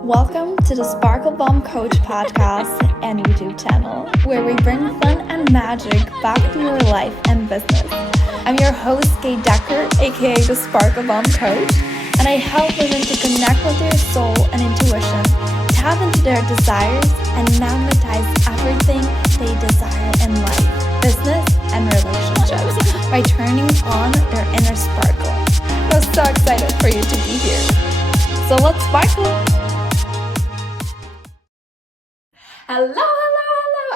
Welcome to the Sparkle Bomb Coach podcast and YouTube channel, where we bring fun and magic back to your life and business. I'm your host, Kay Decker, aka the Sparkle Bomb Coach, and I help women to connect with their soul and intuition, tap into their desires, and magnetize everything they desire in life, business, and relationships by turning on their inner sparkle. I'm so excited for you to be here. So let's sparkle! Hello,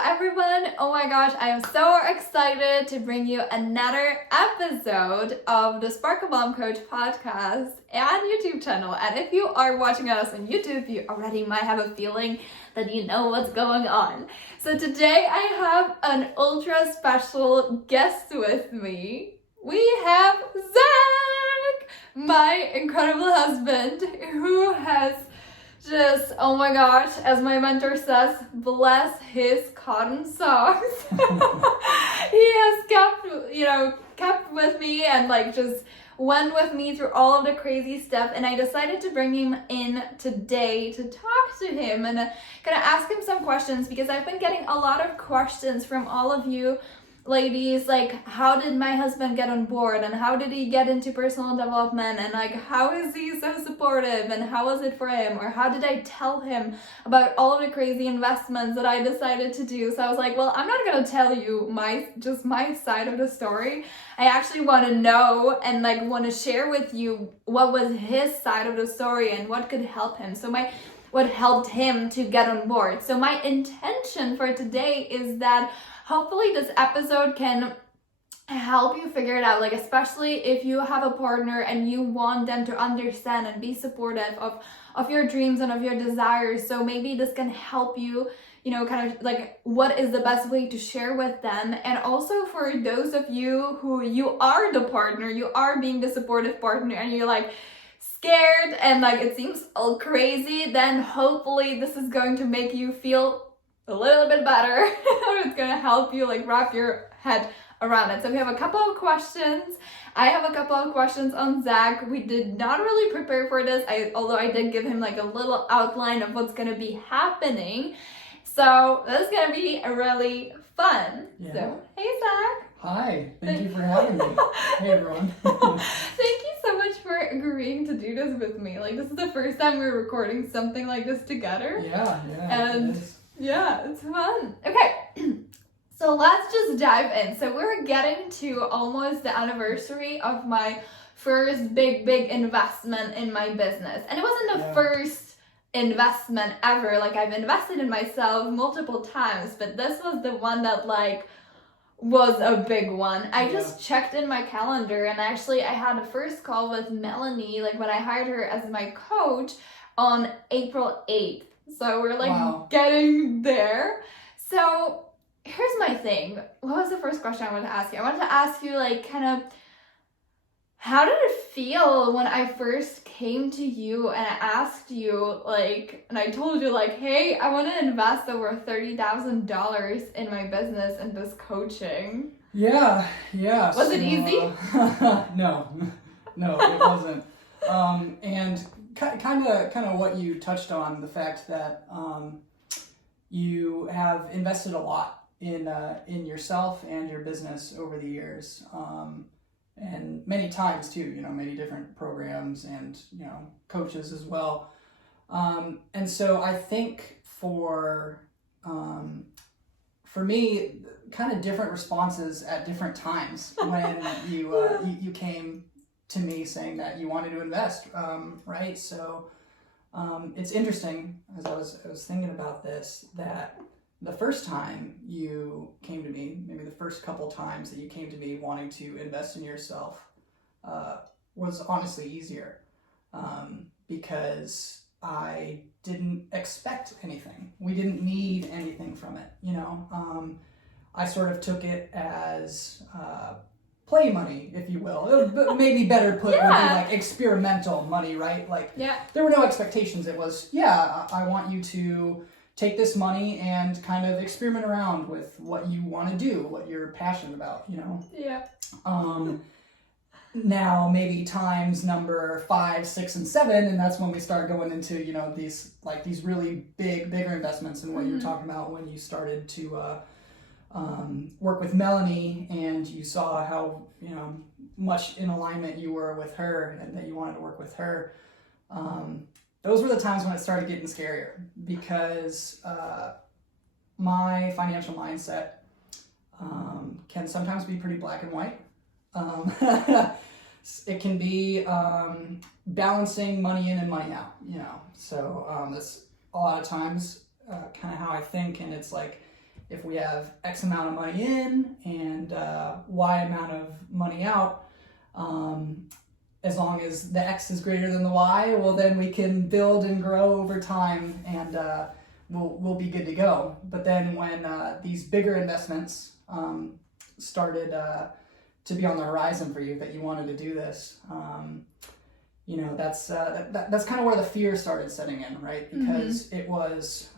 everyone. Oh my gosh, I am so excited to bring you another episode of the Sparkle Bomb Coach podcast and YouTube channel. And if you are watching us on YouTube, you already might have a feeling that you know what's going on. So today I have an ultra special guest with me. We have Zach, my incredible husband, who has just, oh my gosh, as my mentor says, bless his cotton socks. He has kept with me and just went with me through all of the crazy stuff. And I decided to bring him in today to talk to him and kind of ask him some questions, because I've been getting a lot of questions from all of you ladies, how did my husband get on board, and how did he get into personal development, and how is he so supportive, and how was it for him, or how did I tell him about all of the crazy investments that I decided to do. So I was like, well, I'm not gonna tell you my side of the story. I actually want to know and want to share with you what was his side of the story and what could help him. What helped him to get on board. So my intention for today is that hopefully this episode can help you figure it out, especially if you have a partner and you want them to understand and be supportive of your dreams and of your desires. So maybe this can help you, what is the best way to share with them. And also for those of you who you are the partner, you are being the supportive partner, and you're scared and it seems all crazy, then hopefully this is going to make you feel a little bit better. It's going to help you wrap your head around it. So we have a couple of questions. I have a couple of questions on Zach. We did not really prepare for this, although I did give him a little outline of what's going to be happening. So this is going to be really fun. Yeah. So, hey Zach. Hi, thank you for having me. Hey everyone. Thank you so much for agreeing to do this with me. This is the first time we're recording something like this together. Yeah. And it is. Yeah, it's fun. Okay, so let's just dive in. So we're getting to almost the anniversary of my first big investment in my business. And it wasn't the first investment ever. I've invested in myself multiple times, but this was the one that was a big one. I just checked in my calendar, and actually I had a first call with Melanie, when I hired her as my coach on April 8th. So we're getting there. So here's my thing. What was the first question I wanted to ask you? I wanted to ask you how did it feel when I first came to you and I asked you and I told you hey, I want to invest over $30,000 in my business and this coaching. Yeah. Was it easy? No, it wasn't. And kind of what you touched on, the fact that you have invested a lot in yourself and your business over the years. And many times too, many different programs and, coaches as well. And so I think for me, kind of different responses at different times when you came to me saying that you wanted to invest, right? So it's interesting, as I was thinking about this, that the first time you came to me, maybe the first couple times that you came to me wanting to invest in yourself, was honestly easier, because I didn't expect anything. We didn't need anything from it, I sort of took it as play money, if you will. Maybe better put would be experimental money, right? There were no expectations. It was, I want you to take this money and kind of experiment around with what you want to do, what you're passionate about, Yeah. now maybe times number 5, 6, and 7, and that's when we start going into, you know, these really bigger investments, and what you're talking about when you started to work with Melanie, and you saw how, you know, much in alignment you were with her, and that you wanted to work with her. Those were the times when it started getting scarier, because my financial mindset can sometimes be pretty black and white. It can be balancing money in and money out, you know. So that's a lot of times kind of how I think, and it's like, if we have X amount of money in and Y amount of money out, as long as the X is greater than the Y, well, then we can build and grow over time, and we'll be good to go. But then when these bigger investments started to be on the horizon for you, that you wanted to do this, you know, that's kind of where the fear started setting in, right? Because it was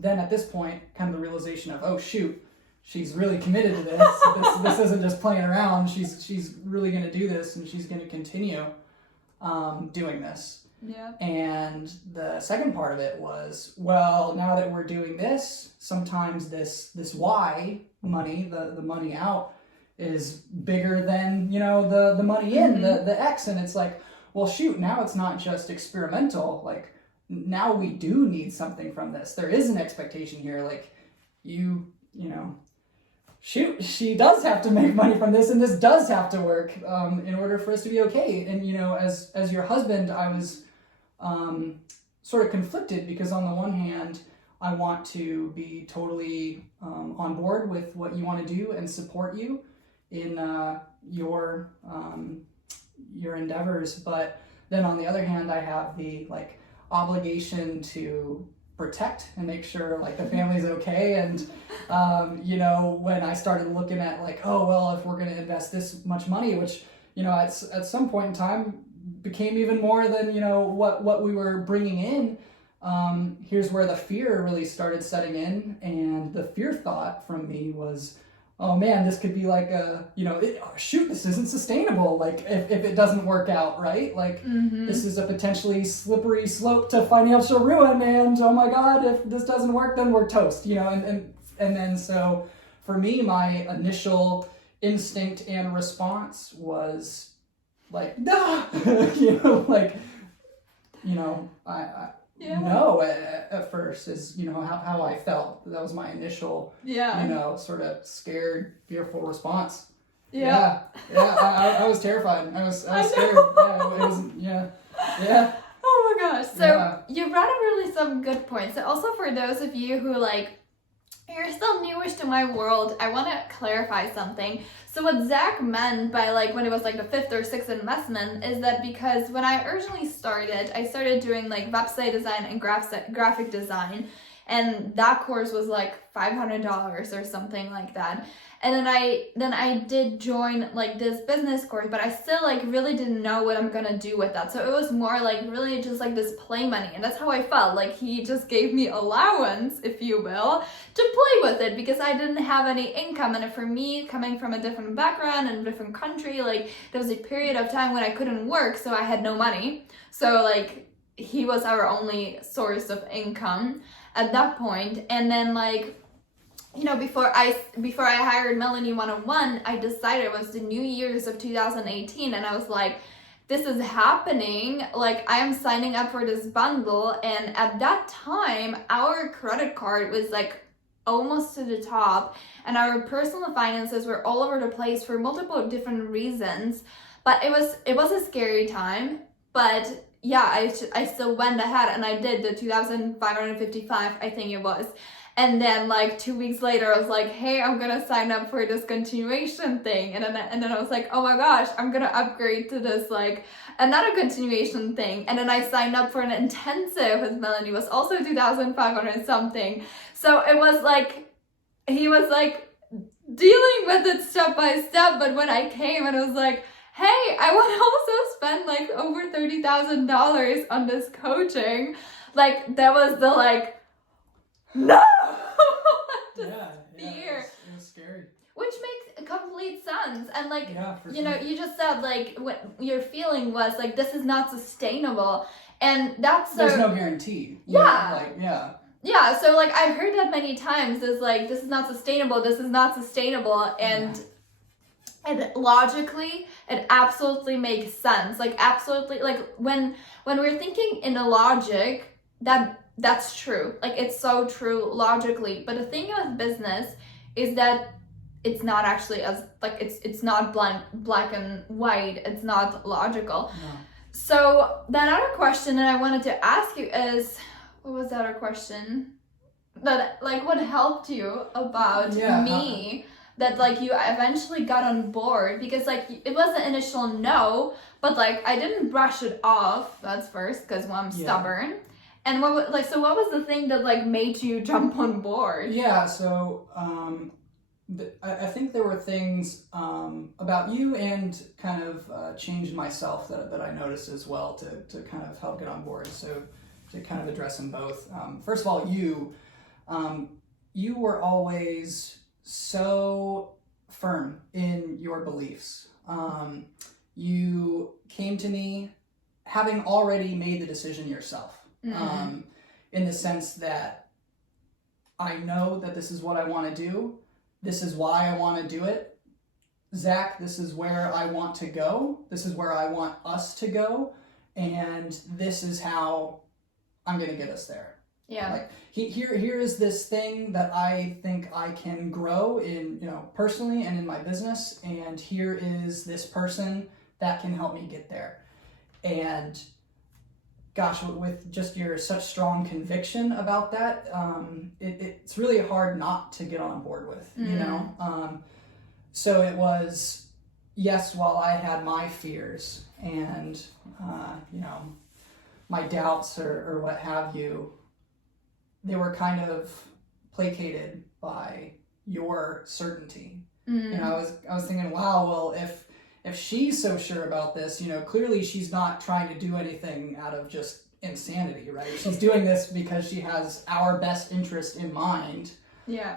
then at this point kind of the realization of, oh shoot, she's really committed to this. This isn't just playing around. She's really going to do this, and she's going to continue doing this. Yeah. And the second part of it was, well, now that we're doing this, sometimes this Y money, the money out, is bigger than, you know, the money in, the X, and it's like, well, shoot, now it's not just experimental. Like, now we do need something from this. There is an expectation here. Like, you know, shoot, she does have to make money from this, and this does have to work in order for us to be okay. And, you know, as your husband, I was sort of conflicted, because on the one hand, I want to be totally on board with what you want to do and support you in your endeavors, but then on the other hand, I have the obligation to protect and make sure the family's okay. And you know, when I started looking at oh well, if we're going to invest this much money, which, you know, at some point in time became even more than, you know, what we were bringing in, here's where the fear really started setting in. And the fear thought from me was, oh man, this could be you know, shoot, this isn't sustainable. If it doesn't work out, right? This is a potentially slippery slope to financial ruin, and oh my God, if this doesn't work, then we're toast, you know? And then so for me, my initial instinct and response was nah, you know, I yeah. No, at first is, you know, how I felt. That was my initial, you know, sort of scared, fearful response. Yeah. I was terrified. I was scared. Yeah, it was, yeah. Oh my gosh. So you brought up really some good points. And also for those of you who you're still newish to my world, I want to clarify something. So what Zach meant by when it was the 5th or 6th investment is that because when I originally started, I started doing website design and graphic design, and that course was $500 or something like that. And then I did join this business course, but I still really didn't know what I'm gonna do with that. So it was more really just this play money, and that's how I felt. He just gave me allowance, if you will, to play with it, because I didn't have any income. And for me, coming from a different background and a different country, there was a period of time when I couldn't work, so I had no money. So he was our only source of income at that point. And then you know, before I hired Melanie 101, I decided it was the New Year's of 2018, and I was like, this is happening. I am signing up for this bundle. And at that time, our credit card was almost to the top, and our personal finances were all over the place for multiple different reasons. But it was a scary time. But yeah, I still went ahead and I did the 2,555, I think it was. And then 2 weeks later, I was like, hey, I'm gonna sign up for this continuation thing. And then I was like, oh my gosh, I'm gonna upgrade to this another continuation thing. And then I signed up for an intensive with Melanie, was also 2,500 something. So it was he was dealing with it step by step. But when I came and I was like, hey, I want to also spend over $30,000 on this coaching, that was the no. Yeah, fear. It was scary. which makes complete sense. And like, Yeah, for you know, sure. you just said like what your feeling was like, this is not sustainable. And that's so. There's no guarantee. You know, Yeah. like, yeah. Yeah, so like I've heard that many times is like, this is not sustainable, this is not sustainable. And logically, it absolutely makes sense. Like absolutely, like when we're thinking in a logic, that's true. Like it's so true logically. But the thing with business is that it's not actually as like it's not black and white. It's not logical. No. So the other question that I wanted to ask you is, what was the other question? That like what helped you about me? That like you eventually got on board, because like it was the initial no, but like I didn't brush it off. That's first, because I'm stubborn. And what was the thing that like made you jump on board? Yeah, so I think there were things about you and kind of changed myself that I noticed as well to kind of help get on board. So to kind of address them both. First of all, you were always so firm in your beliefs. You came to me having already made the decision yourself, in the sense that I know that this is what I want to do. This is why I want to do it. Zach, this is where I want to go. This is where I want us to go. And this is how I'm going to get us there. Yeah. Like here is this thing that I think I can grow in, you know, personally and in my business, and here is this person that can help me get there. And gosh, with just your such strong conviction about that, it's really hard not to get on board with, you know? So it was, yes, while I had my fears and, you know, my doubts or what have you, they were kind of placated by your certainty. You know, I was thinking, wow, well, if she's so sure about this, you know, clearly she's not trying to do anything out of just insanity, right? She's doing this because she has our best interest in mind. Yeah.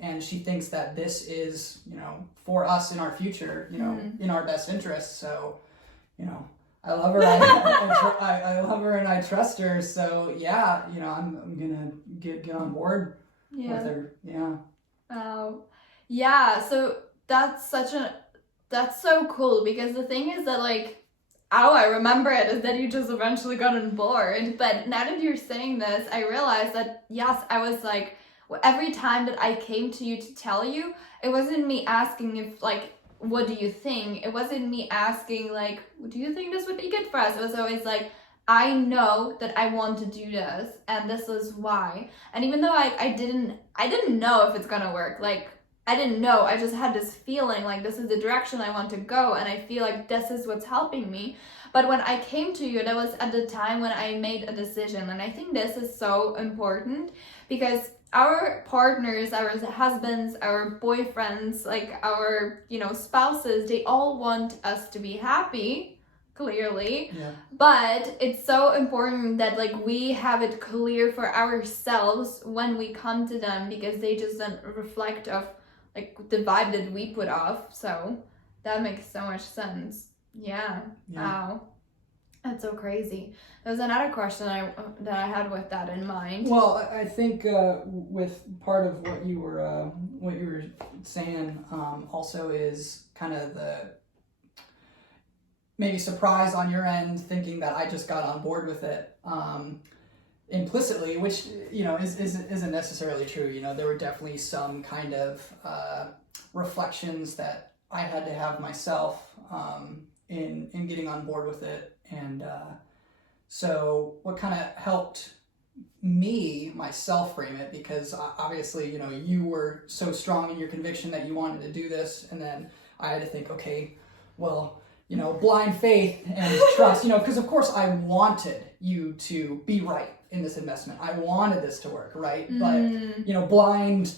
And she thinks that this is, you know, for us in our future, you know, in our best interest. So, you know, I love her. I love her and I trust her. So yeah, you know, I'm gonna get on board with her. Yeah. Oh, yeah. So that's so cool, because the thing is that like, I remember it is that you just eventually got on board. But now that you're saying this, I realized that yes, I was like, every time that I came to you to tell you, it wasn't me asking if like, what do you think? It wasn't me asking like, do you think this would be good for us? It was always like, I know that I want to do this and this is why. And even though I didn't know if it's gonna work, like I didn't know, I just had this feeling like this is the direction I want to go, and I feel like this is what's helping me. But when I came to you, that was at the time when I made a decision. And I think this is so important, because our partners, our husbands, our boyfriends, like our, you know, spouses, they all want us to be happy, clearly. Yeah. But it's so important that like we have it clear for ourselves when we come to them, because they just don't reflect of like the vibe that we put off. So that makes so much sense. Yeah. Wow. That's so crazy. There's another question that I had with that in mind. Well, I think with part of what you were saying also is kind of the maybe surprise on your end, thinking that I just got on board with it implicitly, which, you know, isn't necessarily true. You know, there were definitely some kind of reflections that I had to have myself in getting on board with it. And so what kind of helped myself frame it, because obviously, you know, you were so strong in your conviction that you wanted to do this, and then I had to think, okay, well, you know, blind faith and trust, you know, because of course I wanted you to be right in this investment. I wanted this to work, right? But, you know, blind,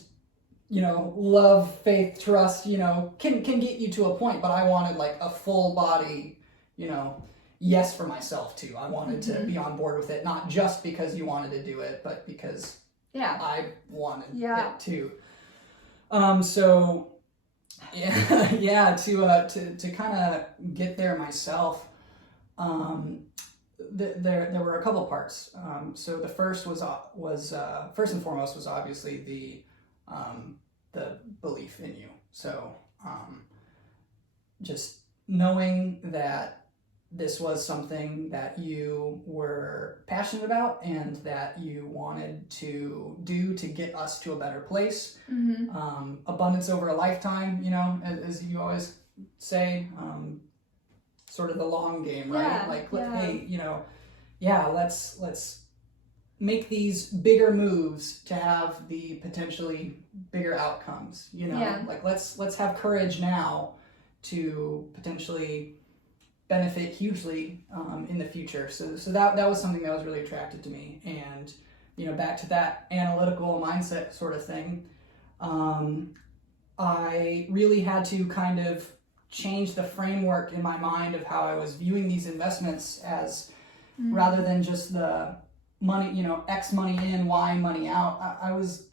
you know, love, faith, trust, you know, can get you to a point, but I wanted like a full body, you know, yes for myself too. I wanted to be on board with it, not just because you wanted to do it, but because I wanted it too. So Yeah, to kind of get there myself, there were a couple parts. So the first was first and foremost was obviously the belief in you. So just knowing that this was something that you were passionate about and that you wanted to do to get us to a better place. Abundance over a lifetime, as you always say, sort of the long game, right? Hey, let's make these bigger moves to have the potentially bigger outcomes, let's have courage now to potentially benefit hugely in the future. So that was something that was really attracted to me. And back to that analytical mindset sort of thing, I really had to kind of change the framework in my mind of how I was viewing these investments as rather than just the money, X money in, Y money out. I was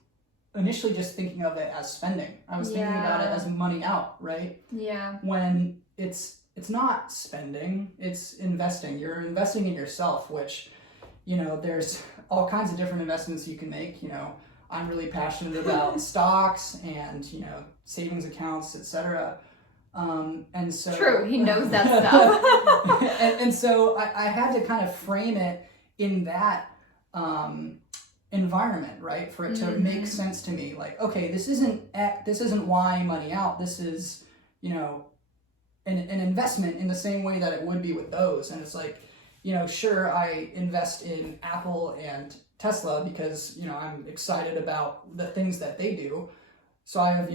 initially just thinking of it as spending. I was thinking about it as money out, right? Yeah. When it's not spending, it's investing. You're investing in yourself, which, there's all kinds of different investments you can make. I'm really passionate about stocks and, savings accounts, etc. And so true, he knows that stuff. and so I had to kind of frame it in that environment, right? For it to make sense to me. Like, okay, this isn't Y money out. This is, an investment in the same way that it would be with those. And it's like, sure, I invest in Apple and Tesla because, I'm excited about the things that they do. So I have,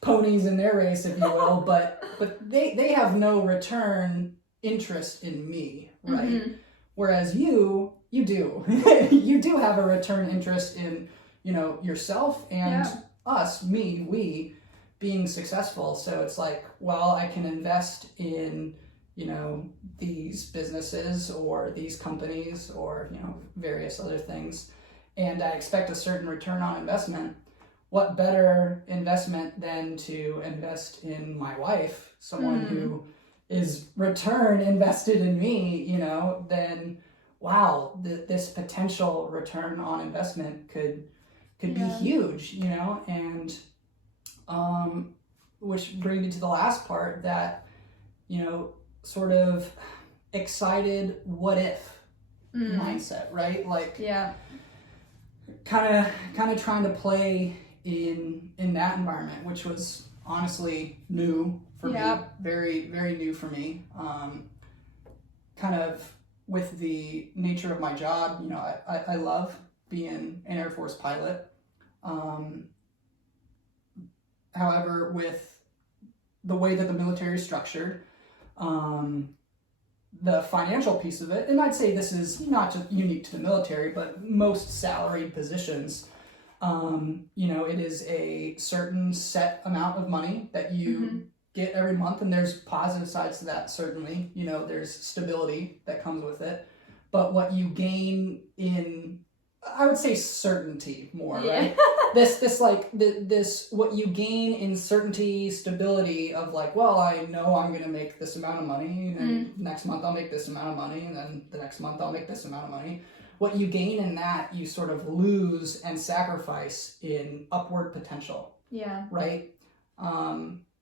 ponies in their race, if you will, but they have no return interest in me, right? Whereas you do. You do have a return interest in, yourself and us, we being successful. So it's like, well, I can invest in, these businesses or these companies or, various other things, and I expect a certain return on investment. What better investment than to invest in my wife, someone who is return invested in me, then wow, this potential return on investment could be huge, and which brings me to the last part, that sort of excited what if mindset, right? Like kind of trying to play in that environment, which was honestly new for me, very, very new for me. Kind of with the nature of my job, I love being an Air Force pilot. However, with the way that the military is structured, the financial piece of it, and I'd say this is not just unique to the military, but most salaried positions, it is a certain set amount of money that you get every month, and there's positive sides to that, certainly. There's stability that comes with it, but what you gain in, I would say, certainty more, right? This what you gain in certainty, stability of like, well, I know I'm going to make this amount of money, and next month I'll make this amount of money, and then the next month I'll make this amount of money. What you gain in that, you sort of lose and sacrifice in upward potential. Yeah. Right?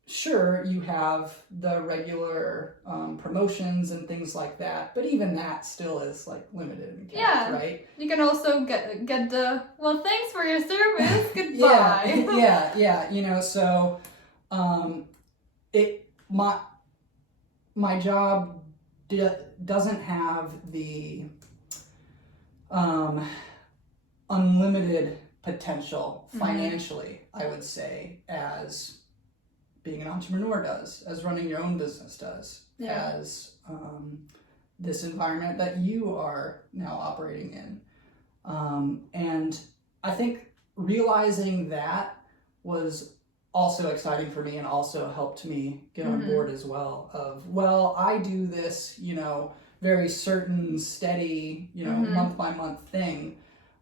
Sure, you have the regular promotions and things like that, but even that still is like limited in cash, right? You can also get the, well, thanks for your service, goodbye. Yeah. So my job doesn't have the unlimited potential financially, I would say, as being an entrepreneur does, as running your own business does, as this environment that you are now operating in. And I think realizing that was also exciting for me, and also helped me get on board as well, of, well, I do this, very certain, steady, month by month thing.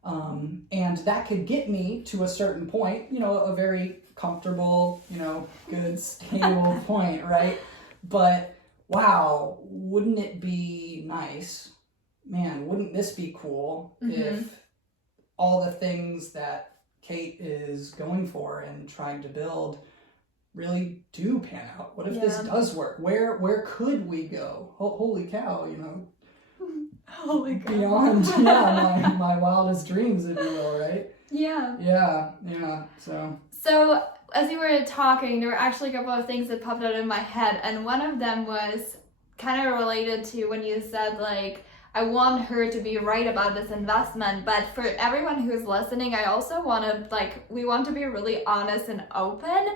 And that could get me to a certain point, a very comfortable, good, stable point, right? But wow, wouldn't it be nice, man, wouldn't this be cool if all the things that Kate is going for and trying to build really do pan out? What if this does work? Where could we go? Holy cow, Holy cow. Beyond my wildest dreams, if you will, right? Yeah. So as you were talking, there were actually a couple of things that popped out in my head, and one of them was kind of related to when you said, like, I want her to be right about this investment, but for everyone who's listening, I also want to, we want to be really honest and open.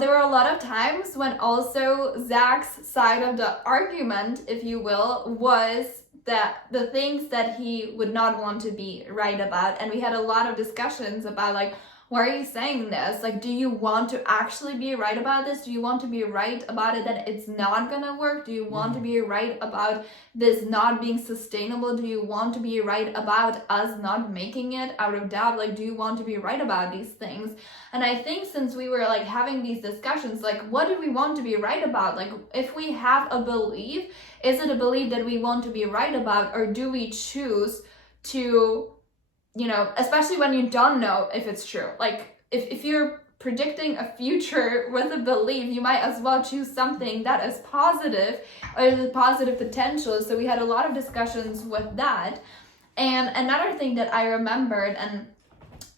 There were a lot of times when also Zach's side of the argument, if you will, was that the things that he would not want to be right about. And we had a lot of discussions about, why are you saying this? Do you want to actually be right about this? Do you want to be right about it that it's not gonna work? Do you want to be right about this not being sustainable? Do you want to be right about us not making it out of doubt? Do you want to be right about these things? And I think since we were having these discussions, what do we want to be right about? If we have a belief, is it a belief that we want to be right about, or do we choose to, especially when you don't know if it's true. If you're predicting a future with a belief, you might as well choose something that is positive or has positive potential. So we had a lot of discussions with that. And another thing that I remembered, and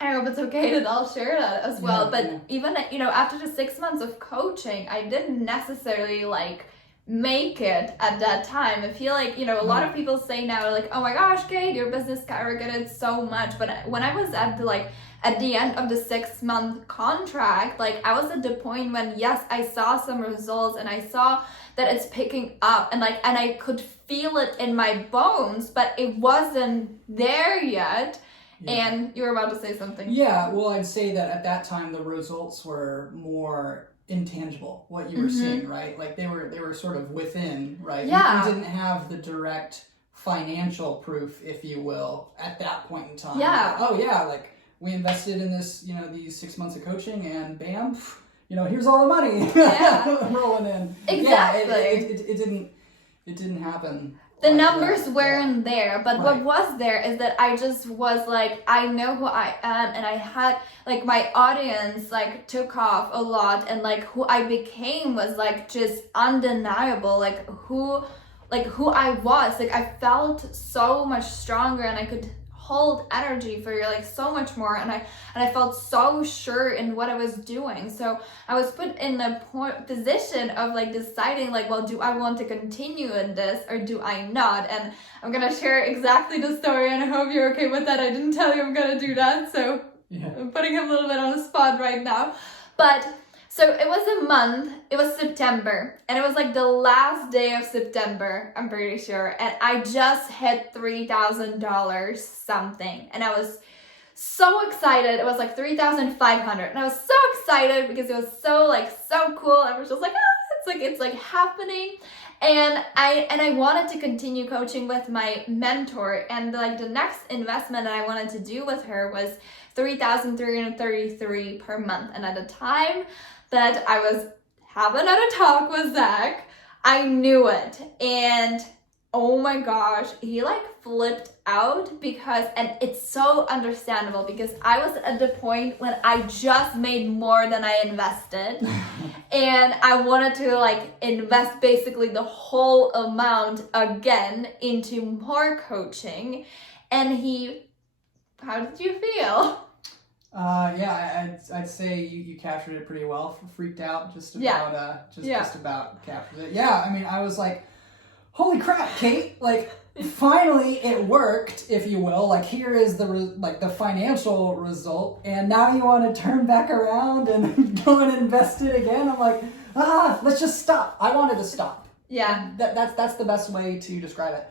I hope it's okay that I'll share that as well, even, after the 6 months of coaching, I didn't necessarily make it at that time. I feel a lot of people say now, oh my gosh, Kate, your business skyrocketed so much. But when I was at the end of the 6 month contract, I was at the point when, yes, I saw some results and I saw that it's picking up, and I could feel it in my bones, but it wasn't there yet. And you were about to say something. Yeah, well, I'd say that at that time the results were more intangible, what you were seeing, right? They were sort of within, right? Yeah. You didn't have the direct financial proof, if you will, at that point in time. Yeah. Oh yeah, we invested in this, these 6 months of coaching, and bam, here's all the money rolling in. Exactly. Yeah, it didn't happen. The numbers weren't there, but what was there is that I just was I know who I am, and I had my audience took off a lot, and who I became was just undeniable, who I was. I felt so much stronger, and I could hold energy for so much more, and I felt so sure in what I was doing. So I was put in the position of deciding well, do I want to continue in this or do I not? And I'm gonna share exactly the story, and I hope you're okay with that. I didn't tell you I'm gonna do that, so I'm putting him a little bit on the spot right now. But so it was a month, it was September, and it was the last day of September, I'm pretty sure, and I just hit $3,000 something, and I was so excited. It was $3,500, and I was so excited because it was so cool. I was just it's happening, and I wanted to continue coaching with my mentor, and the next investment that I wanted to do with her was $3,333 per month, and at the time that I was having a talk with Zach, I knew it, and oh my gosh, he flipped out because, and it's so understandable because I was at the point when I just made more than I invested, and I wanted to invest basically the whole amount again into more coaching, and how did you feel? I'd say you captured it pretty well. Freaked out, just about captured it. Yeah, I mean, I was holy crap, Kate! Finally, it worked, if you will. Here is the financial result, and now you want to turn back around and go and invest it again. I'm let's just stop. I wanted to stop. Yeah, that's the best way to describe it.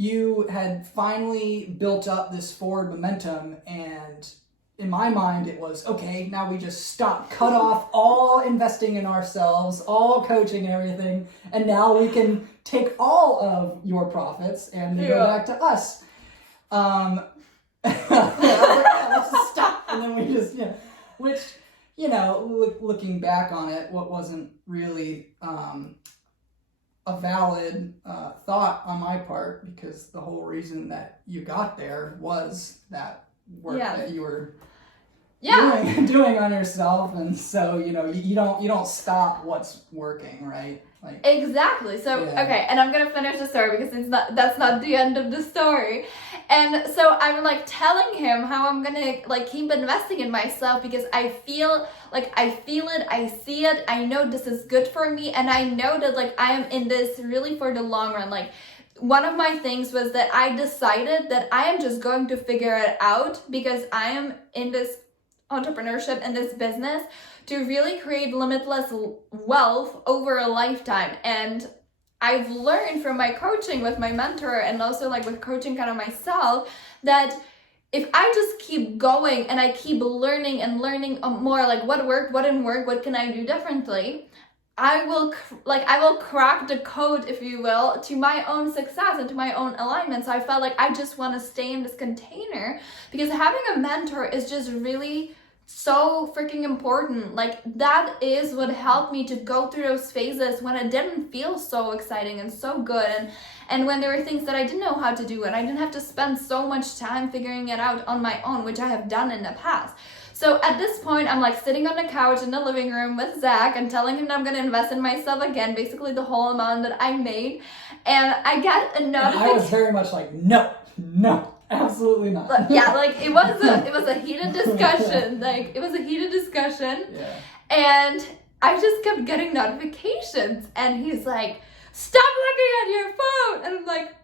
You had finally built up this forward momentum, and in my mind it was, okay, now we just stop, cut off all investing in ourselves, all coaching and everything, and now we can take all of your profits and they go back to us. I was like, yeah, let's just stop. And then we just, which, looking back on it, what wasn't really a valid thought on my part, because the whole reason that you got there was that work that you were doing on yourself. And so, you don't stop what's working, right? Like, exactly. So, okay, and I'm gonna finish the story because that's not the end of the story. And so I'm like telling him how I'm gonna like keep investing in myself, because I feel it, I see it, I know this is good for me, and I know that like I am in this really for the long run. Like, one of my things was that I decided that I am just going to figure it out, because I am in this entrepreneurship and this business to really create limitless wealth over a lifetime. And I've learned from my coaching with my mentor, and also like with coaching kind of myself, that if I just keep going and I keep learning and learning more, like what worked, what didn't work, what can I do differently, I will crack the code, if you will, to my own success and to my own alignment. So I felt like I just want to stay in this container, because having a mentor is just really so freaking important. Like, that is what helped me to go through those phases when it didn't feel so exciting and so good, and when there were things that I didn't know how to do, and I didn't have to spend so much time figuring it out on my own, which I have done in the past. So at this point, I'm like sitting on the couch in the living room with Zach and telling him that I'm going to invest in myself again, basically the whole amount that I made. And I get a notification. And I was very much like, no, absolutely not. Yeah, like it was a heated discussion. Like, it was a heated discussion. Yeah. And I just kept getting notifications. And he's like, stop looking at your phone. And I'm like,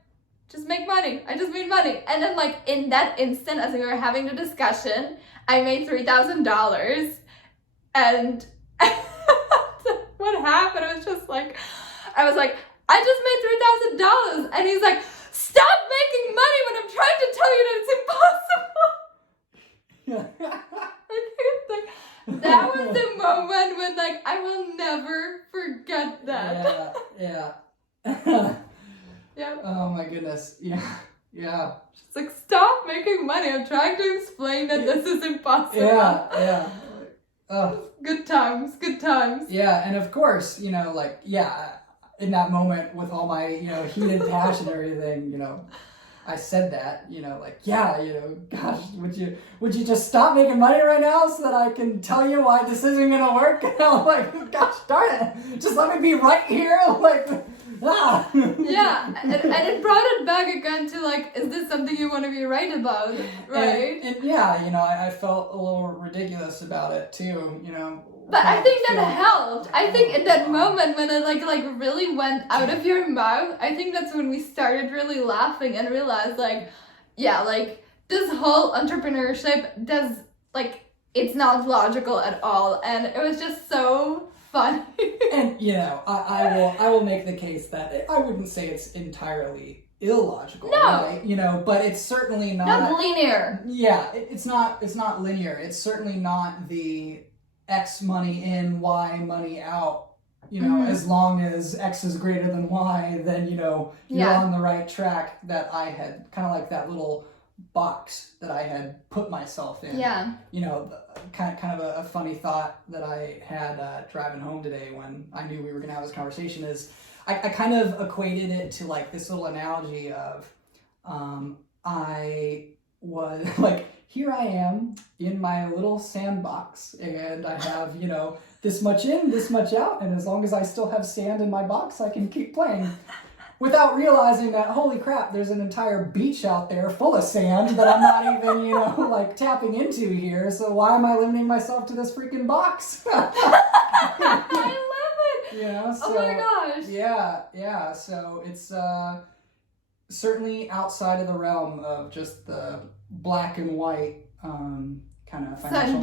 just make money. I just made money. And then like in that instant, as we were having the discussion, I made $3,000. And what happened? It was just like, I was like, I just made $3,000. And he's like, stop making money when I'm trying to tell you that it's impossible. That was the moment when like I will never forget that. Yeah. Yeah. Oh my goodness. Yeah. Just like, stop making money. I'm trying to explain that this is impossible. Yeah. Good times. Yeah, and of course, in that moment with all my, heated passion and everything, I said that, gosh, would you just stop making money right now so that I can tell you why this isn't gonna work? And I'm like, gosh darn it, just let me be right here, Yeah, and it brought it back again to like, is this something you want to be right about, right? And yeah, I felt a little ridiculous about it too, But I think that helped. I think in that moment when it like really went out of your mouth, I think that's when we started really laughing and realized like, yeah, like this whole entrepreneurship does like, it's not logical at all. And it was just so funny. And I will make the case that I wouldn't say it's entirely illogical, no, right? But it's certainly not linear. Yeah, it's not linear. It's certainly not the X money in, Y money out, as long as X is greater than Y, then, you're on the right track. That I had kind of like that little box that I had put myself in. Yeah. Kind of a funny thought that I had driving home today when I knew we were going to have this conversation is I kind of equated it to like this little analogy of I was like, here I am in my little sandbox, and I have, this much in, this much out, and as long as I still have sand in my box, I can keep playing. Without realizing that, holy crap, there's an entire beach out there full of sand that I'm not even, tapping into here, so why am I limiting myself to this freaking box? I love it! So, oh my gosh! Yeah, so it's certainly outside of the realm of just the black and white kind of financial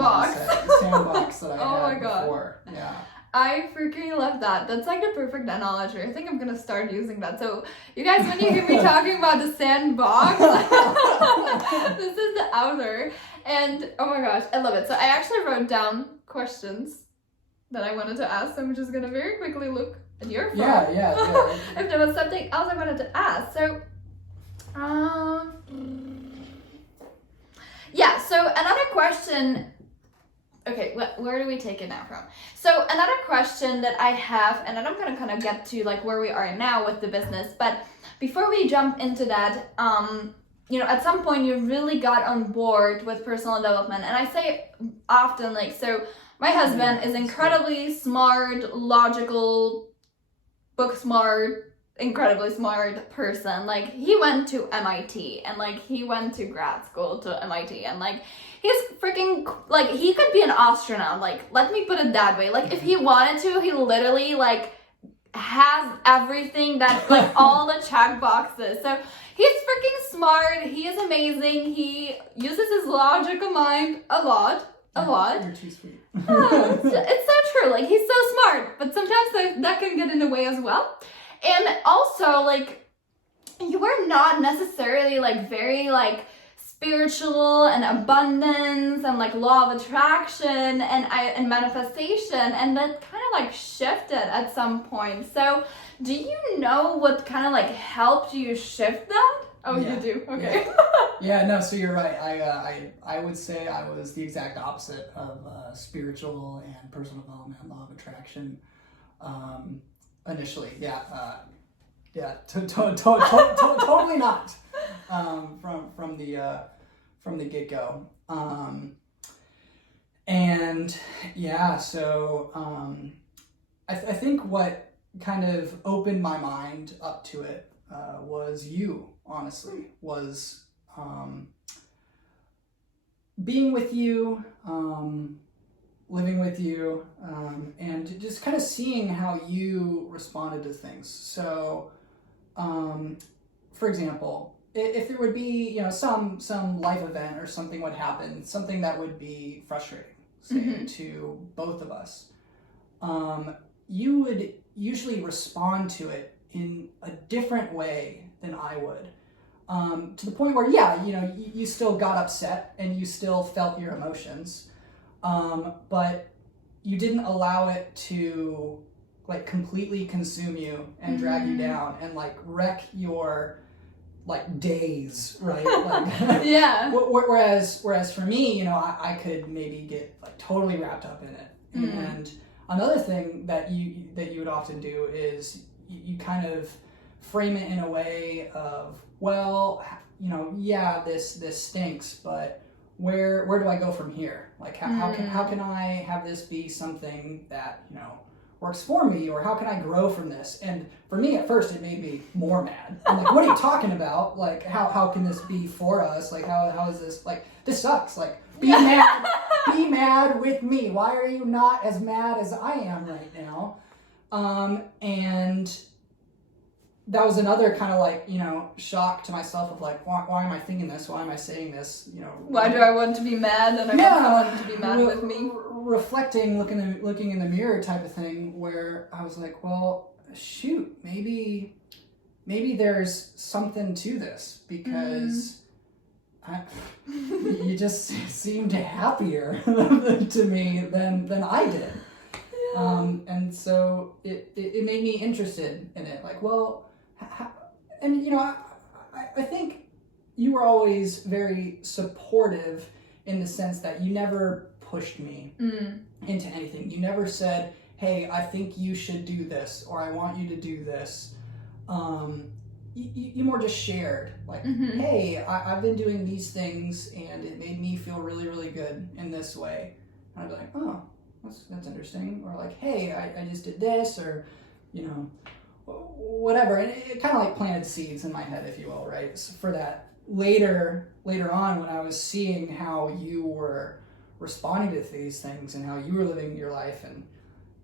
sandbox that I had before. Yeah. I freaking love that. That's like the perfect analogy. I think I'm gonna start using that. So you guys, when you hear me talking about the sandbox, this is the outer. And oh my gosh, I love it. So I actually wrote down questions that I wanted to ask. So I'm just gonna very quickly look at your phone. Yeah. If there was something else I wanted to ask. So Yeah, so another question. Okay, where do we take it now from? So another question that I have, and then I'm gonna kind of get to like where we are now with the business, but before we jump into that, at some point you really got on board with personal development, and I say often, like, so my husband is incredibly smart, logical, book smart, incredibly smart person. Like, he went to MIT, and like he went to grad school to MIT, and like he's freaking, like, he could be an astronaut. Like, let me put it that way. Like, if he wanted to, he literally, like, has everything that, like, all the check boxes. So, he's freaking smart. He is amazing. He uses his logical mind a lot. You're too sweet. It's so true. Like, he's so smart. But sometimes that can get in the way as well. And also, like, you are not necessarily, like, very, like, spiritual and abundance and like law of attraction and manifestation, and that kind of like shifted at some point. So do you know what kind of like helped you shift that? Oh, yeah. You do? Okay. Yeah, no, so you're right. I would say I was the exact opposite of spiritual and personal development, law of attraction initially. Totally not. From the get-go. I think what kind of opened my mind up to it was you, honestly, was being with you, living with you, and just kind of seeing how you responded to things. So, for example, if there would be, some life event or something would happen, something that would be frustrating, say, to both of us, you would usually respond to it in a different way than I would. To the point where, you still got upset and you still felt your emotions, but you didn't allow it to, like, completely consume you and drag you down and, like, wreck your like days, right? Like, yeah. Whereas for me, I could maybe get like totally wrapped up in it. And another thing that you would often do is you kind of frame it in a way of, well, this stinks, but where do I go from here? Like, how can I have this be something that works for me, or how can I grow from this? And for me, at first, it made me more mad. I'm like, what are you talking about? Like, how can this be for us? Like, how is this, like, this sucks. Like, be mad with me. Why are you not as mad as I am right now? And that was another kind of like, shock to myself of like, why am I thinking this? Why am I saying this? Why do I want to be mad and I want to be mad with me? Reflecting, looking in the mirror type of thing, where I was like, well, shoot, maybe there's something to this, because you just seemed happier to me than I did. Yeah. And so it made me interested in it. Like, well, I think you were always very supportive in the sense that you never pushed me into anything. You never said, hey, I think you should do this, or I want you to do this. You more just shared, like, hey, I've been doing these things and it made me feel really, really good in this way. And I'd be like, oh, that's interesting. Or like, hey, I just did this, or, whatever. And it kind of like planted seeds in my head, if you will, right? So for that later on, when I was seeing how you were responding to these things and how you were living your life, and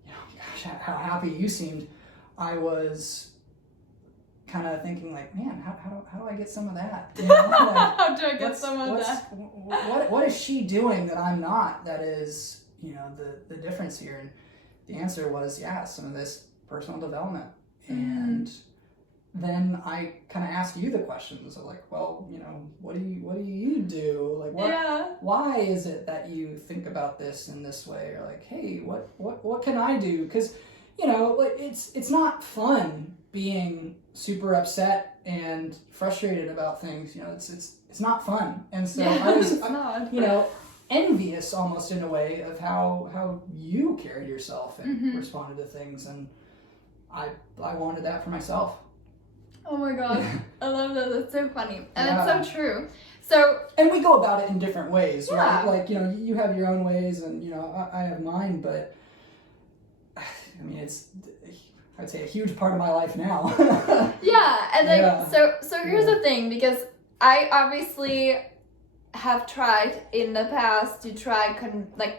gosh, how happy you seemed, I was kind of thinking like, man, how do I get some of that? Like, how do I get some of that? What is she doing that I'm not? That is, the difference here. And the answer was, some of this personal development. And then I kind of asked you the questions of like, well, what do you do? Like, why is it that you think about this in this way? Or like, hey, what can I do? Because, like, it's not fun being super upset and frustrated about things. it's not fun. And so I was, it's not. you know, envious almost in a way of how you carried yourself and responded to things, and I wanted that for myself. Oh my god, I love that. That's so funny, and Yeah. it's so true. So, and we go about it in different ways, right? Yeah. Like, you know, you have your own ways, and you know, I have mine. But I mean, it's, I'd say, a huge part of my life now. yeah, and like, Yeah. so here's the thing, because I obviously have tried in the past to try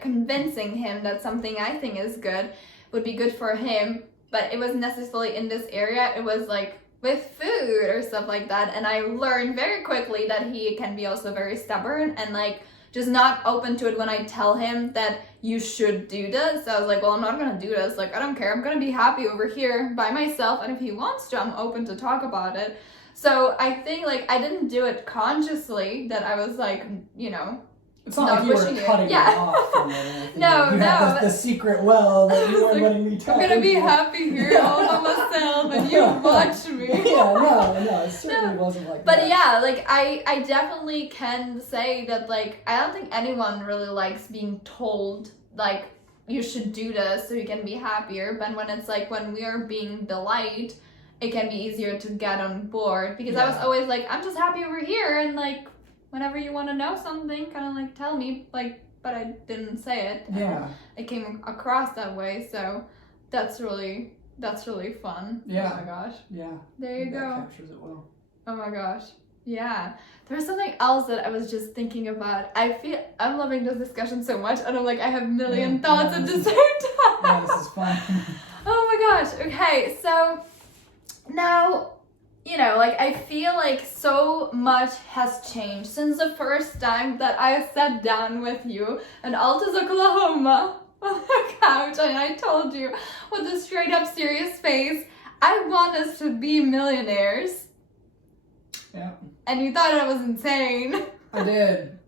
convincing him that something I think is good would be good for him, but it wasn't necessarily in this area. It was like with food or stuff like that, and I learned very quickly that he can be also very stubborn and like just not open to it when I tell him that you should do this. So I was like, well, I'm not gonna do this. Like, I don't care. I'm gonna be happy over here by myself, and if he wants to, I'm open to talk about it. So I think like I didn't do it consciously, that I was like, you know, It's not like you were pushing it. cutting Yeah. it off from it or anything. No, you no, had but- the secret well that you weren't Like, letting me tap I'm gonna be into. happy here all by myself, and you watch me. Yeah, no, it certainly wasn't like But that. yeah, like I definitely can say that like I don't think anyone really likes being told like you should do this so you can be happier. But when it's like when we are being the light, it can be easier to get on board, because I was Yeah. always like, I'm just happy over here, and like whenever you want to know something, kind of like tell me, like, but I didn't say it. And Yeah. it came across that way, so that's really fun. Yeah. Oh my gosh. Yeah. There you That go. captures it well. Oh my gosh. Yeah. There's something else that I was just thinking about. I feel I'm loving this discussion so much, and I'm like, I have a million Yeah, thoughts yeah, at the this same is- time. Yeah, this is fun. Oh my gosh. Okay, so now, you know, like I feel like so much has changed since the first time that I sat down with you in Altus, Oklahoma on the couch, and I told you with a straight up serious face, I want us to be millionaires. Yeah. And you thought I was insane. I did.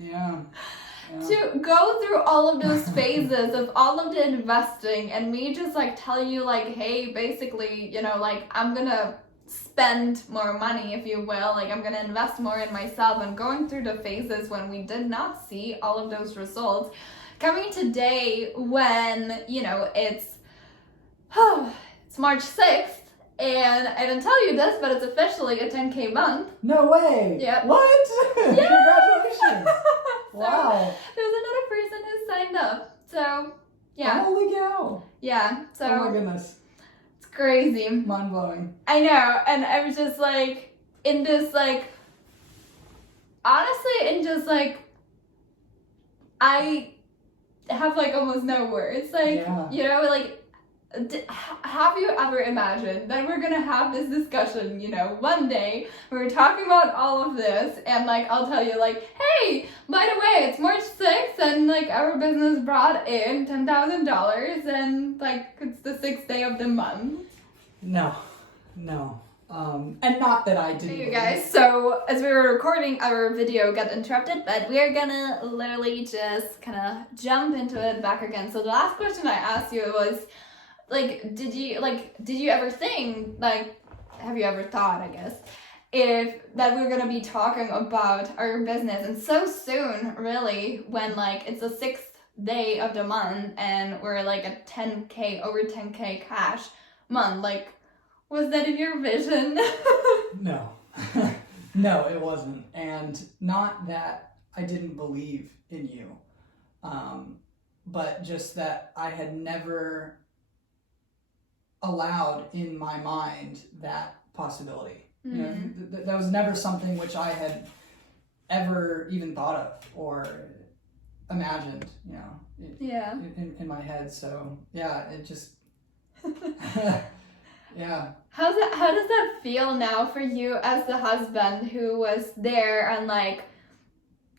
Yeah. To go through all of those phases of all of the investing, and me just like tell you like, hey, basically, you know, like I'm gonna spend more money, if you will, like I'm gonna invest more in myself, and going through the phases when we did not see all of those results, coming today when, you know, it's March 6th, and I didn't tell you this, but it's officially a 10K month. No way. Yep. What? Yeah. Congratulations. So, Wow. there was another person who signed up. So, yeah. Holy cow. Yeah. So, Oh my goodness. it's crazy. Mind blowing. I know. And I was just like, in this, like, honestly, in just like, I have like almost no words. Like, Yeah. you know, like, have you ever imagined that we're gonna have this discussion, you know, one day we're talking about all of this, and like I'll tell you like, hey, by the way, it's March 6th, and like our business brought in $10,000, and like it's the 6th day of the month. No. And not that I didn't. Hey, you believe guys, it. so as we were recording, our video got interrupted, but we're gonna literally just kind of jump into it back again. So the last question I asked you was, like, did you ever think, like, have you ever thought, I guess, if that we're gonna be talking about our business, and so soon, really, when like it's the 6th day of the month and we're like a 10K, over 10K cash month, like, was that in your vision? No. No, it wasn't. And not that I didn't believe in you, but just that I had never allowed in my mind that possibility. You know, that was never something which I had ever even thought of or imagined, you know, Yeah. in my head. So yeah, it just, yeah. How does that feel now for you as the husband who was there and like,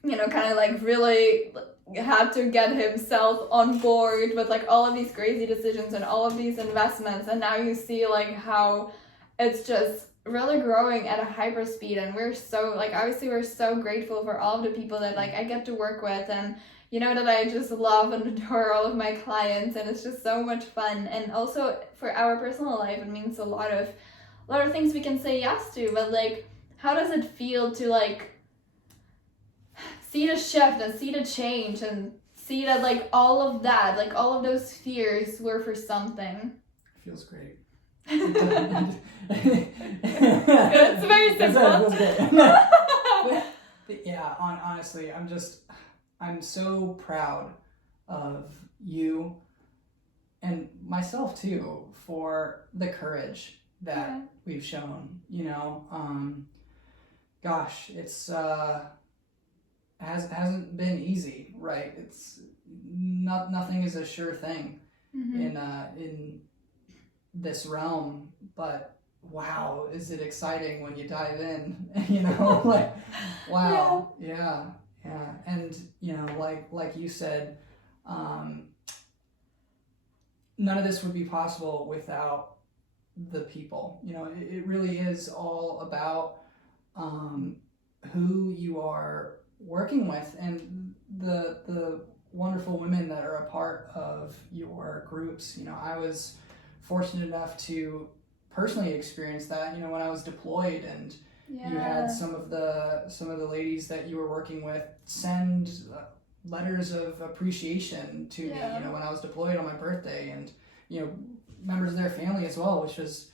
you know, kind of like really had to get himself on board with like all of these crazy decisions and all of these investments, and now you see like how it's just really growing at a hyper speed, and we're so like, obviously we're so grateful for all of the people that like I get to work with, and you know that I just love and adore all of my clients, and it's just so much fun. And also for our personal life, it means a lot of things we can say yes to. But like, how does it feel to like see the shift and see the change and see that like all of that, like all of those fears were for something. Feels great. It's very simple. But yeah, honestly, I'm so proud of you and myself too for the courage that we've shown. Gosh, it's hasn't been easy, right? It's nothing is a sure thing in this realm, but wow, is it exciting when you dive in? Like wow, yeah, and like you said, none of this would be possible without the people. It really is all about who you are working with and the wonderful women that are a part of your groups. I was fortunate enough to personally experience that, when I was deployed, and you had some of the ladies that you were working with send letters of appreciation to me, when I was deployed on my birthday, and members of their family as well, which was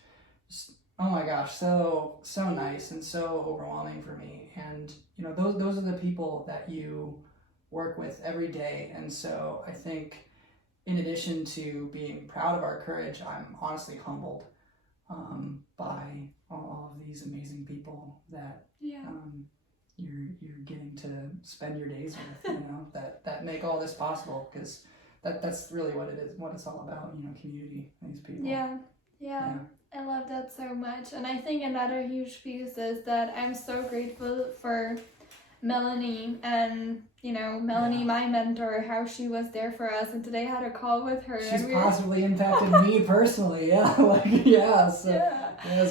just, oh my gosh, so nice and so overwhelming for me. And those are the people that you work with every day. And so I think, in addition to being proud of our courage, I'm honestly humbled by all of these amazing people that you're getting to spend your days with, that make all this possible, because that's really what it is, what it's all about, community, these people. Yeah. I love that so much. And I think another huge piece is that I'm so grateful for Melanie and, Melanie, my mentor, how she was there for us. And today I had a call with her. She's positively impacted me personally. As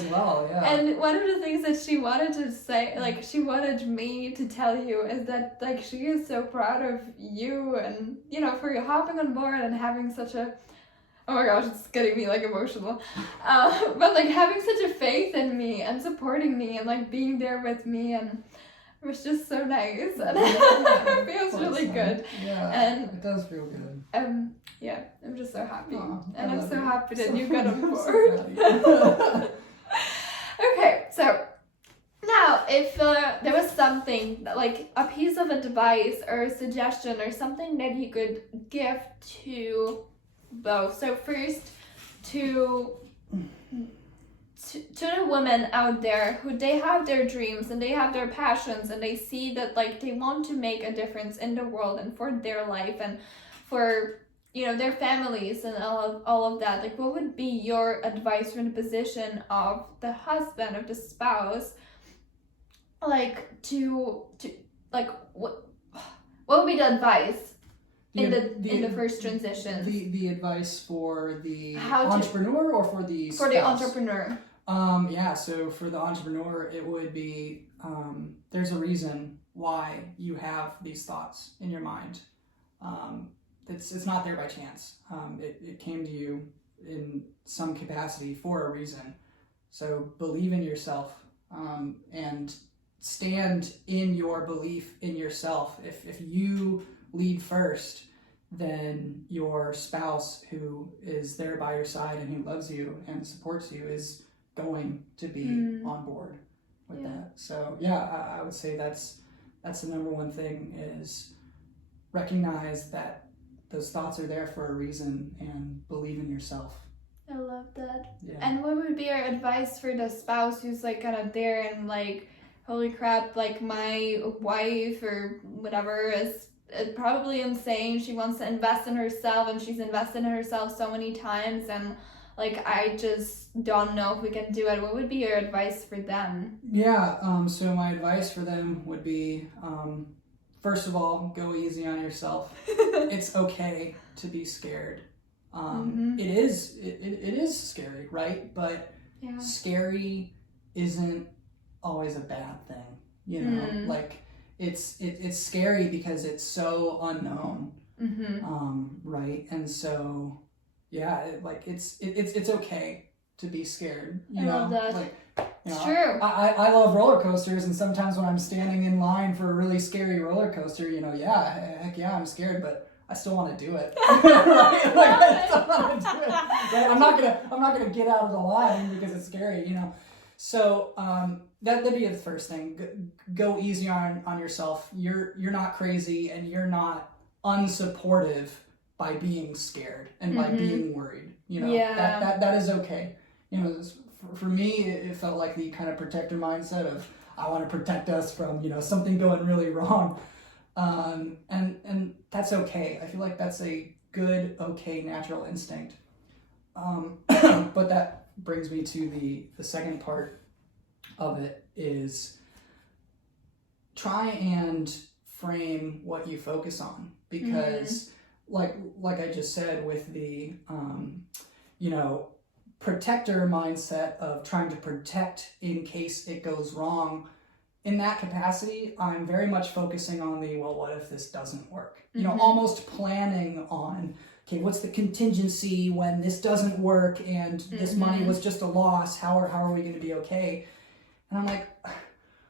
well. Yeah. And one of the things that she wanted to say, like she wanted me to tell you, is that like she is so proud of you and, for you hopping on board and having such a, oh my gosh, it's getting me like emotional. But like having such a faith in me and supporting me and like being there with me, and it was just so nice, and it feels really good. Yeah, and it does feel good. I'm just so happy, and I'm so you. happy that So you got on I'm board. so Okay, so now if there was something like a piece of advice or a suggestion or something that you could give to both. So first, to the women out there who they have their dreams and they have their passions and they see that like they want to make a difference in the world and for their life and for their families and all of that, like what would be your advice from the position of the husband, of the spouse, like to like what would be the advice in the first transition? The advice for the entrepreneur or for the spouse? For the entrepreneur. So for the entrepreneur, it would be, there's a reason why you have these thoughts in your mind. It's not there by chance. It came to you in some capacity for a reason. So believe in yourself, and stand in your belief in yourself. If you lead first, then your spouse, who is there by your side and who loves you and supports you, is going to be on board with that. So I would say that's the number one thing, is recognize that those thoughts are there for a reason and believe in yourself. I love that. Yeah. And what would be your advice for the spouse who's like kind of there and like, holy crap, like my wife or whatever is probably insane. She wants to invest in herself and she's invested in herself so many times, and like I just don't know if we can do it. What would be your advice for them? So my advice for them would be, first of all, go easy on yourself. It's okay to be scared. It is scary, right? But scary isn't always a bad thing, like it's scary because it's so unknown, right? And so it's okay to be scared, I love that. like You know, It's true. I love roller coasters, and sometimes when I'm standing in line for a really scary roller coaster, heck yeah, I'm scared, but I still want to do it. Right? Like, I still want to do it. Right? I'm not gonna get out of the line because it's scary, So that'd be the first thing. Go easy on yourself. You're not crazy, and you're not unsupportive by being scared and by being worried. That is okay. For me, it felt like the kind of protector mindset of, I want to protect us from something going really wrong, and that's okay. I feel like that's a good, okay, natural instinct. But that brings me to the second part of it is try and frame what you focus on, because like I just said with the protector mindset of trying to protect in case it goes wrong, in that capacity I'm very much focusing on the, well, what if this doesn't work, almost planning on, okay, what's the contingency when this doesn't work and this money was just a loss, how are we going to be okay? And I'm like,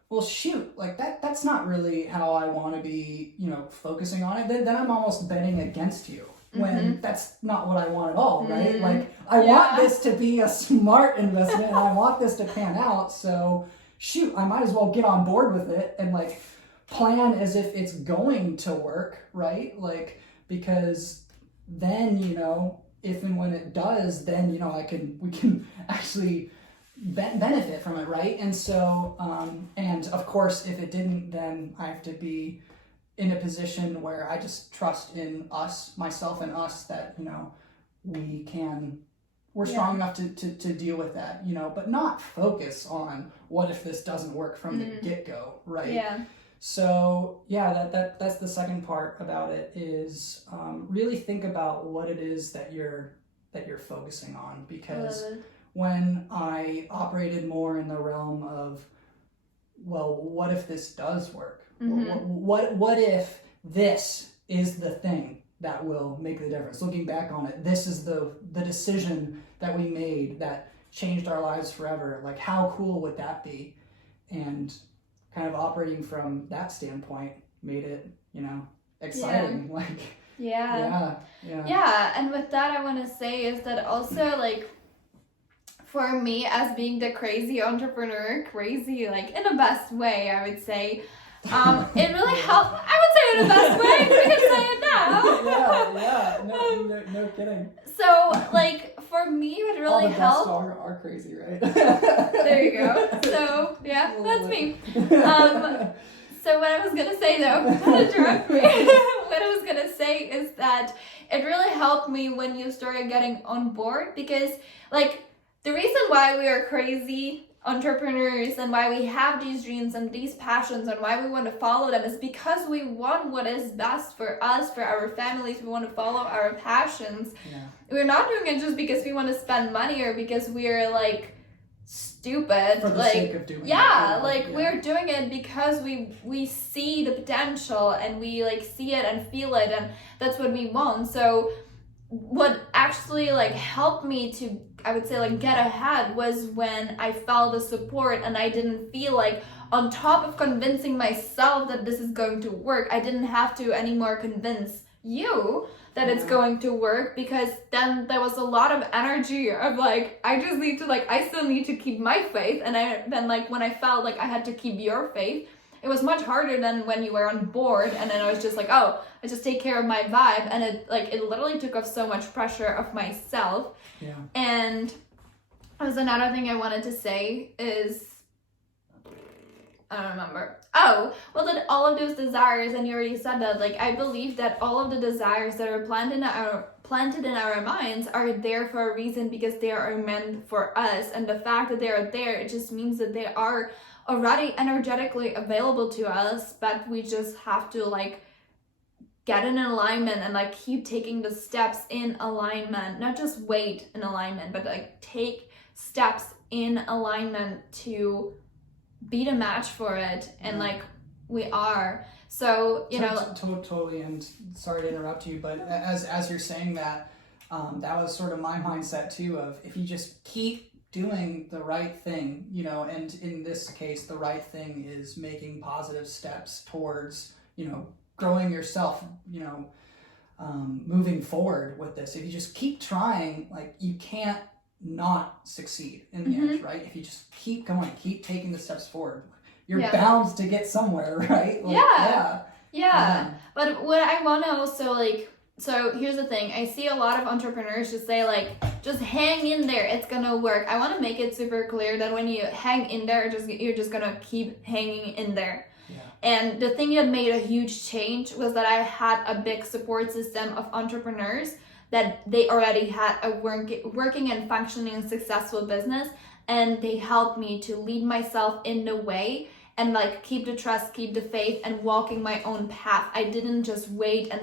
well, shoot, like that's not really how I want to be, focusing on it. Then I'm almost betting against you when that's not what I want at all, right? Like, I want this to be a smart investment and I want this to pan out. So shoot, I might as well get on board with it and like plan as if it's going to work, right? Like, because then, if and when it does, then, we can actually benefit from it, right? And so, and of course, if it didn't, then I have to be in a position where I just trust in myself and us, that, we're strong enough to deal with that, but not focus on what if this doesn't work from the get-go, right? Yeah. So that's the second part about it is really think about what it is that you're focusing on, because when I operated more in the realm of, well, what if this does work? What if this is the thing that will make the difference? Looking back on it, this is the decision that we made that changed our lives forever. Like, how cool would that be? And kind of operating from that standpoint made it, exciting. Yeah. And with that, I want to say is that also, like, for me, as being the crazy entrepreneur, like in the best way, I would say, it really helped. I would say in the best way. We can say it now. No kidding. So, like, for me, it really helped. All the best are crazy, right? There you go. So, yeah, that's me. So what I was going to say, though, don't interrupt me. What I was going to say is that it really helped me when you started getting on board, because, like, the reason why we are crazy entrepreneurs and why we have these dreams and these passions and why we want to follow them is because we want what is best for us, for our families. We want to follow our passions. We're not doing it just because we want to spend money or because we're like stupid. For the sake of doing it. We're doing it because we see the potential and we like see it and feel it, and that's what we want. So what actually like helped me to, I would say, like get ahead was when I felt the support and I didn't feel like, on top of convincing myself that this is going to work, I didn't have to anymore convince you that it's going to work, because then there was a lot of energy of like, I still need to keep my faith. And then like when I felt like I had to keep your faith, it was much harder than when you were on board, and then I was just like, oh, I just take care of my vibe, and it literally took off so much pressure of myself. Yeah. And there's another thing I wanted to say is, I don't remember. Oh, well, that all of those desires, and you already said that, like, I believe that all of the desires that are planted in our minds are there for a reason, because they are meant for us. And the fact that they are there, it just means that they are already energetically available to us, but we just have to like get in alignment and like keep taking the steps in alignment, not just wait in alignment, but like take steps in alignment to be the match for it. And like we are. So, totally. And sorry to interrupt you, but as you're saying that, that was sort of my mindset too, of if you just keep doing the right thing, you know, and in this case, the right thing is making positive steps towards, you know, growing yourself, you know, moving forward with this. If you just keep trying, like, you can't not succeed in the end, right? If you just keep going, keep taking the steps forward, you're bound to get somewhere, right? Like, yeah. But what I want to also, like, so here's the thing. I see a lot of entrepreneurs just say, like, just hang in there. It's going to work. I want to make it super clear that when you hang in there, you're just going to keep hanging in there. Yeah. And the thing that made a huge change was that I had a big support system of entrepreneurs that they already had a working and functioning successful business. And they helped me to lead myself in the way and, like, keep the trust, keep the faith, and walking my own path. I didn't just wait and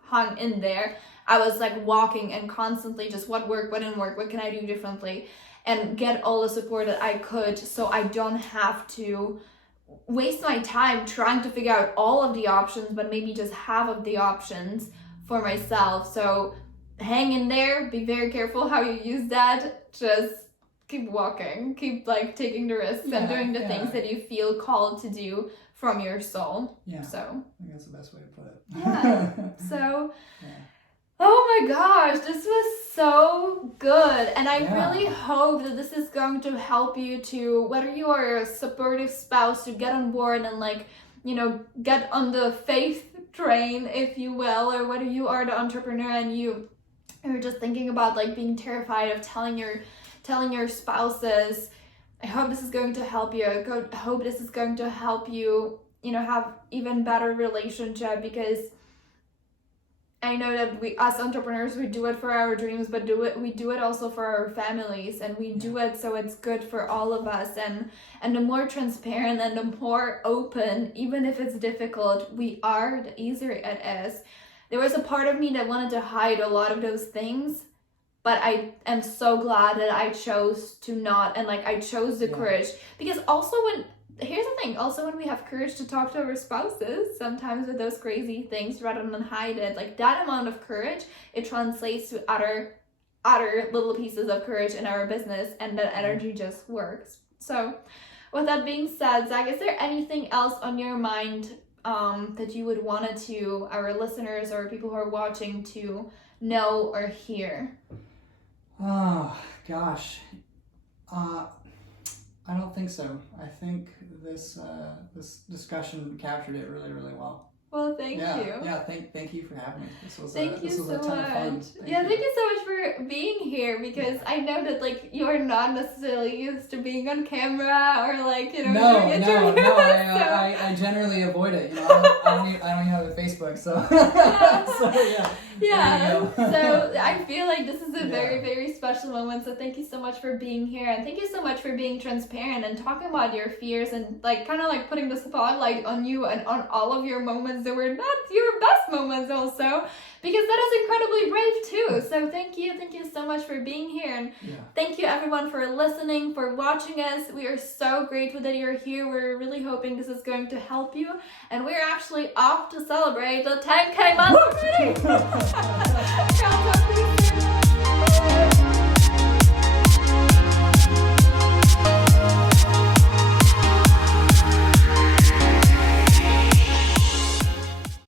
hung in there. I was, like, walking and constantly just what worked, what didn't work, what can I do differently, and get all the support that I could, so I don't have to waste my time trying to figure out all of the options, but maybe just half of the options for myself. So hang in there, be very careful how you use that, just keep walking, keep, like, taking the risks and doing the things that you feel called to do from your soul. So I think that's the best way to put it. So oh my gosh, this was so good. And I really hope that this is going to help you to, whether you are a supportive spouse, to get on board and, like, you know, get on the faith train, if you will, or whether you are the entrepreneur and you're just thinking about, like, being terrified of telling your spouses. I hope this is going to help you. I hope this is going to help you, you know, have even better relationship, because I know that we, as entrepreneurs, we do it for our dreams, but we do it also for our families, and we do it so it's good for all of us. And the more transparent and the more open, even if it's difficult, we are, the easier it is. There was a part of me that wanted to hide a lot of those things, but I am so glad that I chose to not, and, like, I chose the courage, because also here's the thing, also when we have courage to talk to our spouses, sometimes with those crazy things, rather than hide it, like, that amount of courage, it translates to other little pieces of courage in our business, and that energy just works. So with that being said, Zach, is there anything else on your mind that you would want to our listeners or people who are watching to know or hear? Oh gosh, I don't think so. I think this discussion captured it really, really well. Well, thank you. Yeah, thank you for having me. This was a ton of fun. Thank you so much for being here, because I know that, like, you're not necessarily used to being on camera or, like, you know, doing interviews. No, I generally avoid it. You know, I don't even have a Facebook, so So I feel like this is a very, very special moment. So thank you so much for being here, and thank you so much for being transparent and talking about your fears, and, like, kind of, like, putting the spotlight on you and on all of your moments that were not your best moments also, because that is incredibly brave too. So thank you so much for being here, and thank you everyone for listening, for watching us. We are so grateful that you're here. We're really hoping this is going to help you, and we're actually off to celebrate the 10K month already.